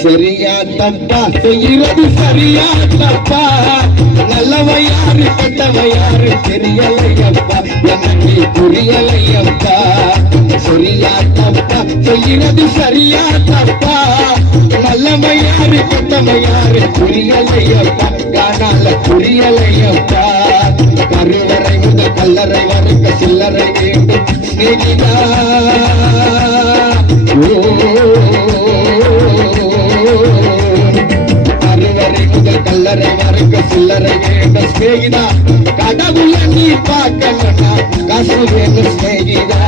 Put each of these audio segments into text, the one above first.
சரியா தப்பா செய்யறது சரியா தப்பா நல்லவன் யாரு கெட்டவன் யாரு தெரியலையப்பா எனக்கு புரியலையப்பா சரியா தப்பா செய்யறது சரியா தப்பா நல்லவன் யாரு கெட்டவன் யாரு புரியலையப்பா காணால புரியலையப்பா கருவறை முதல் கல்லறை வரைக்க சில்லறை வேண்டும் சிநேகிதா கருவறை முதல் கல்லறை வரைக்கும் சில்லறை வேண்டும் சிநேகிதா கடவுள நீ பார்க்கணும்னா காசு வேணும் சிநேகிதா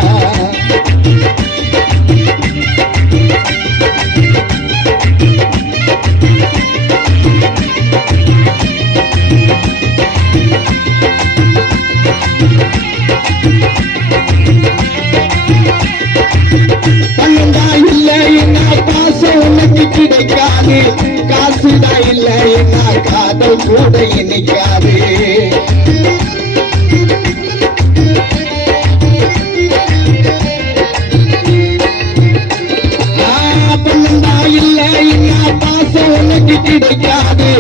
பணந்தா இல்லைன்னா பாசம் உனக்கு கிடைக்காது காசுதா இல்லைன்னா காதல் கூட இணைக்காது பணந்தா இல்லைன்னா பாசம் உனக்கு கிடைக்காது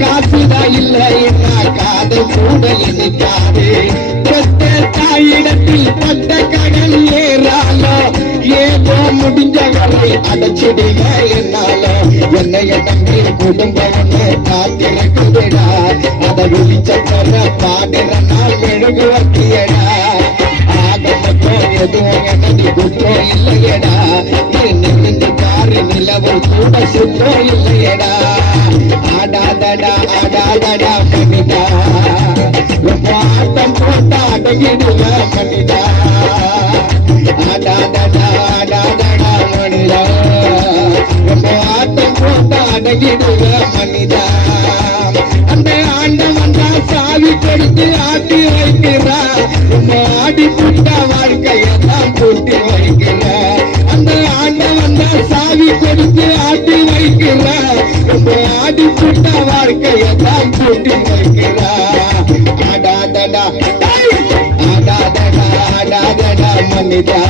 காசுதா இல்லைன்னா காதல் கூட இணைக்காது தாயிடத்தில் பட்ட கடல் ஏறாலோ ஏதோ முடிஞ்ச வரை அடைச்சிடுங்க என்னால என்னைய நம்பி குடும்பம் காத்திருக்குதுடா அதை வெளிச்சத்தர பாடுற நாள் மெழுகு வட்டியடா ஆகமத்தம் எதுவும் எனக்கு குத்தம் இல்லையடா நின்று பாரு நிலவும் கூட சுத்தம் இல்லையடா ஆடாதடா ஆடாதடா கவிதா ரொம்ப ஆட்டம் போட்டா அடங்கிடுவ மனிதா ஆடாதடா ஆடாதடா மனிதா ரொம்ப ஆட்டம் போட்டா அடங்கிடுவ மனிதா அந்த ஆண்டவன் தான் சாவி கொடுத்து ஆட்டி வைக்கிறா ரொம்ப ஆடி புட்ட வாழ்க்கையெல்லாம் கூட்டி வைக்கிற அந்த ஆண்டவன் தான் சாவி கொடுத்து ஆட்டி வைக்கிற ரொம்ப ஆடி புட்ட வாழ்க்கையெல்லாம் கூட்டி வைக்கிறா ஆடாதடா ஆடாதடா ஆடாதடா மனிதா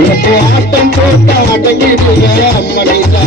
ரொம்ப ஆட்டம் போட்டா அடங்கிடுவ மனிதா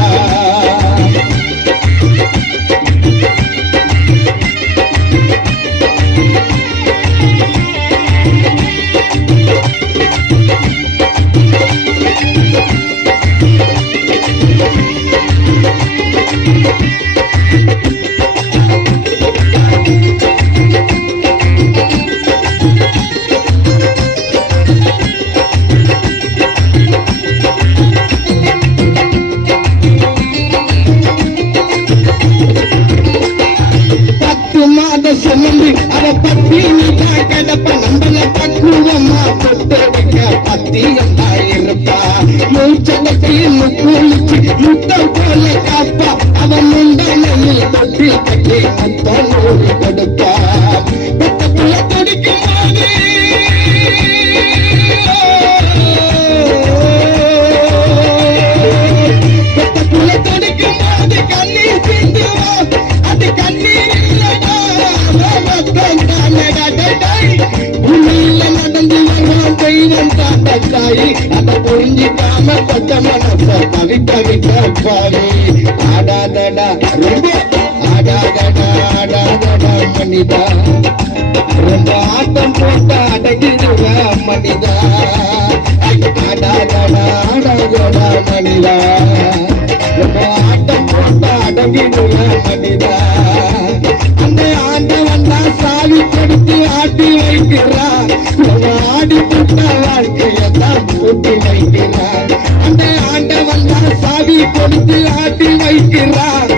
சுமந்து அதை பத்தி நீ கிடப்ப நம்மள பக்குவமா பொட்டடிக்க பத்தியம் இருப்பா மூச்சடைக்கையில் முக்குளிச்சு முத்தம் போல காப்பா அவன் முண்டனையில் தொட்டி கட்டி முத்தம் நூறு கொடுப்பா பக்கத்துல துடிக்கும் போது பக்கத்துல துடிக்கும் போது கண்ணீர் சிந்துவோம் அது கண்ணீர் இல்லடா நடந்து வரும் தெய்வம் தாண்டாயி அதை புரிஞ்சிக்காம பச்சை மனச தவிக்க விட்டாரு ஆடாதடா ரொம்ப ஆடாதடா ஆடாதடா மனிதா ரொம்ப ஆட்டம் போட்ட அடங்கிடுவ மனிதா ஆடாதடா ஆடாதடா மனிதா ரொம்ப ஆட்டம் போட்ட அடங்கிடுவ மனிதா அந்த ஆண்டவன் தான் சாவி கொடுத்து ஆட்டி வைக்கிறார் ஆடி புட்ட வாழ்க்கையத்தான் கூட்டி வைக்கிறார் அந்த ஆண்டவன் தான் சாவி கொடுத்து ஆட்டி வைக்கிறார்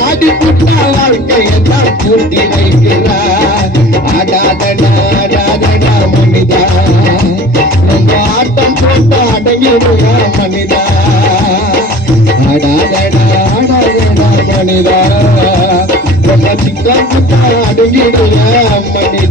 ஆடி புட்ட வாழ்க்கையத்தான் கூட்டி வைக்கிறார் ஆடாதடா ஆடாதடா மனிதா ரொம்ப ஆட்டம் போட்டு அடங்கிடுவா மனிதா ஆடாதடா ஆடாதடா மனிதா ரொம்ப சிக்கா அடங்கிடுவ மனிதா